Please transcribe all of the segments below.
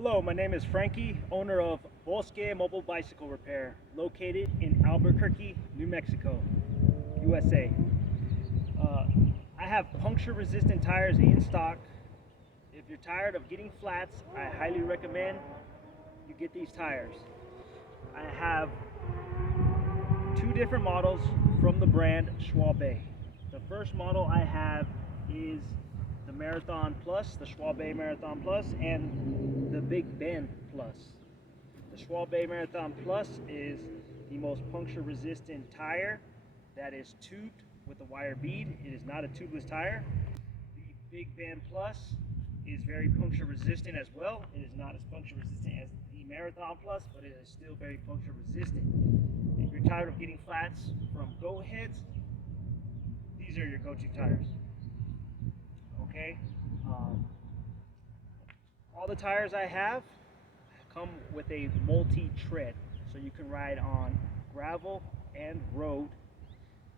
Hello, my name is Frankie, owner of Bosque Mobile Bicycle Repair, located in Albuquerque, New Mexico, USA. Uh, I have puncture resistant tires in stock. If you're tired of getting flats, I highly recommend you get these tires. I have two different models from the brand Schwalbe. The first model I have is the Marathon Plus, the Schwalbe Marathon Plus, and the Big Bend Plus. The Schwalbe Marathon Plus is the most puncture resistant tire that is tubed with a wire bead. It is not a tubeless tire. The Big Bend Plus is very puncture resistant as well. It is not as puncture resistant as the Marathon Plus, but it is still very puncture resistant. If you're tired of getting flats from go heads, these are your go-to tires. Okay. All the tires I have come with a multi-tread, so you can ride on gravel and road.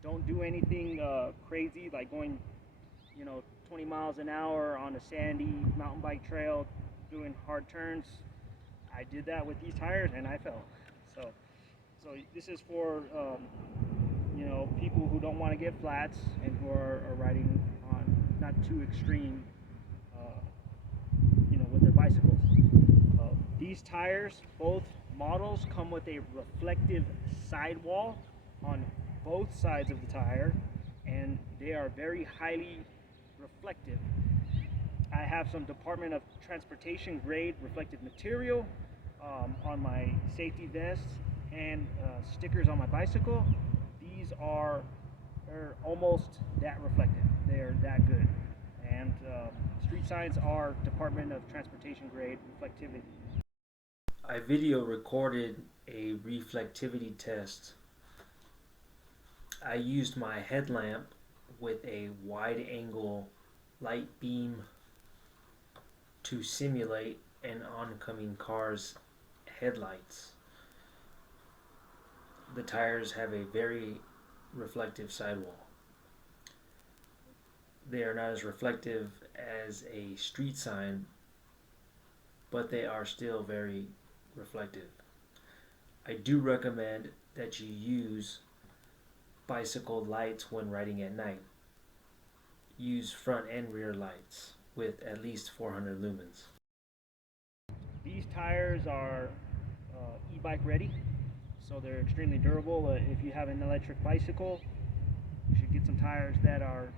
Don't do anything crazy like going, 20 miles an hour on a sandy mountain bike trail, doing hard turns. I did that with these tires and I fell. So this is for people who don't want to get flats and who are riding on not too extreme, with their bicycles. These tires, both models, come with a reflective sidewall on both sides of the tire, and they are very highly reflective. I have some Department of Transportation grade reflective material on my safety vests and stickers on my bicycle. These are almost that reflective. They are that good. And street signs are Department of Transportation grade reflectivity. I video recorded a reflectivity test. I used my headlamp with a wide angle light beam to simulate an oncoming car's headlights. The tires have a very reflective sidewall. They are not as reflective as a street sign, but they are still very reflective. I do recommend that you use bicycle lights when riding at night. Use front and rear lights with at least 400 lumens. These tires are e-bike ready, so they're extremely durable. If you have an electric bicycle, you should get some tires that are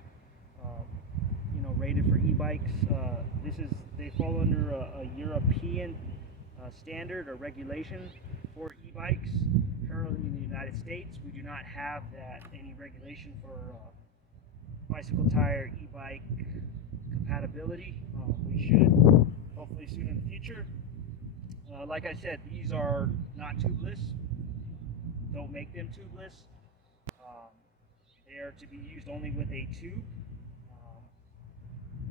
rated for e-bikes. They fall under a European standard or regulation for e-bikes. Currently in the United States, we do not have any regulation for bicycle tire e-bike compatibility. We should, hopefully soon in the future. Like I said, these are not tubeless. Don't make them tubeless. They are to be used only with a tube.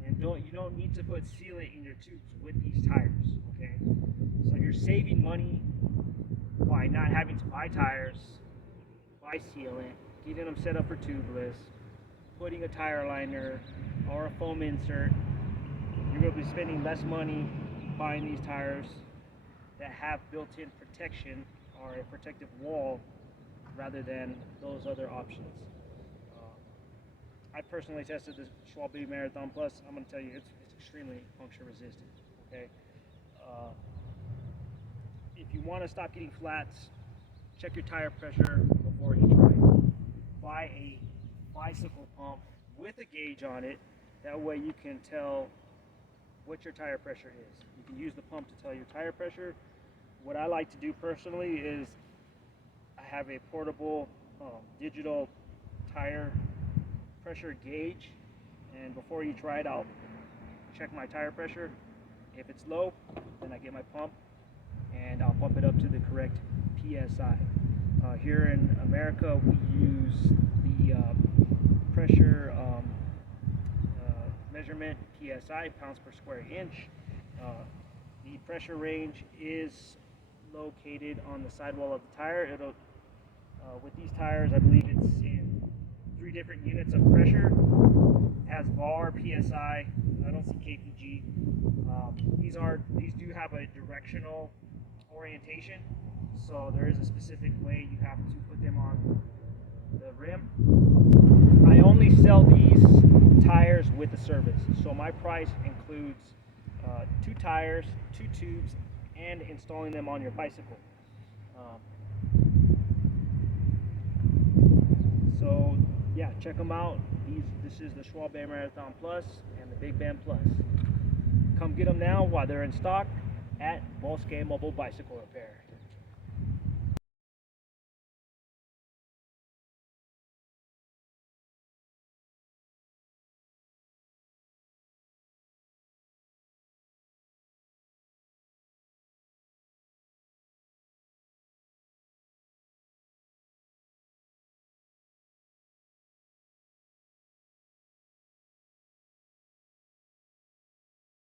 And you don't need to put sealant in your tubes with these tires. Okay, so you're saving money by not having to buy tires, buy sealant, getting them set up for tubeless, putting a tire liner or a foam insert. You're going to be spending less money buying these tires that have built-in protection or a protective wall rather than those other options. I personally tested the Schwalbe Marathon Plus. I'm going to tell you, it's extremely puncture resistant. Okay. If you want to stop getting flats, check your tire pressure before each ride. Buy a bicycle pump with a gauge on it. That way you can tell what your tire pressure is. You can use the pump to tell your tire pressure. What I like to do personally is I have a portable digital tire pressure gauge, and before each ride I'll check my tire pressure. If it's low, then I get my pump and I'll pump it up to the correct PSI. Here in America we use the pressure measurement PSI, pounds per square inch. The pressure range is located on the sidewall of the tire. With these tires, I believe it's in 3 different units of pressure. It has bar, PSI. I don't see KPG. These do have a directional orientation, so there is a specific way you have to put them on the rim. I only sell these tires with the service, so my price includes 2 tires, 2 tubes, and installing them on your bicycle. So yeah, check them out. This is the Schwalbe Marathon Plus and the Big Bend Plus. Come get them now while they're in stock at Bosque Mobile Bicycle Repair.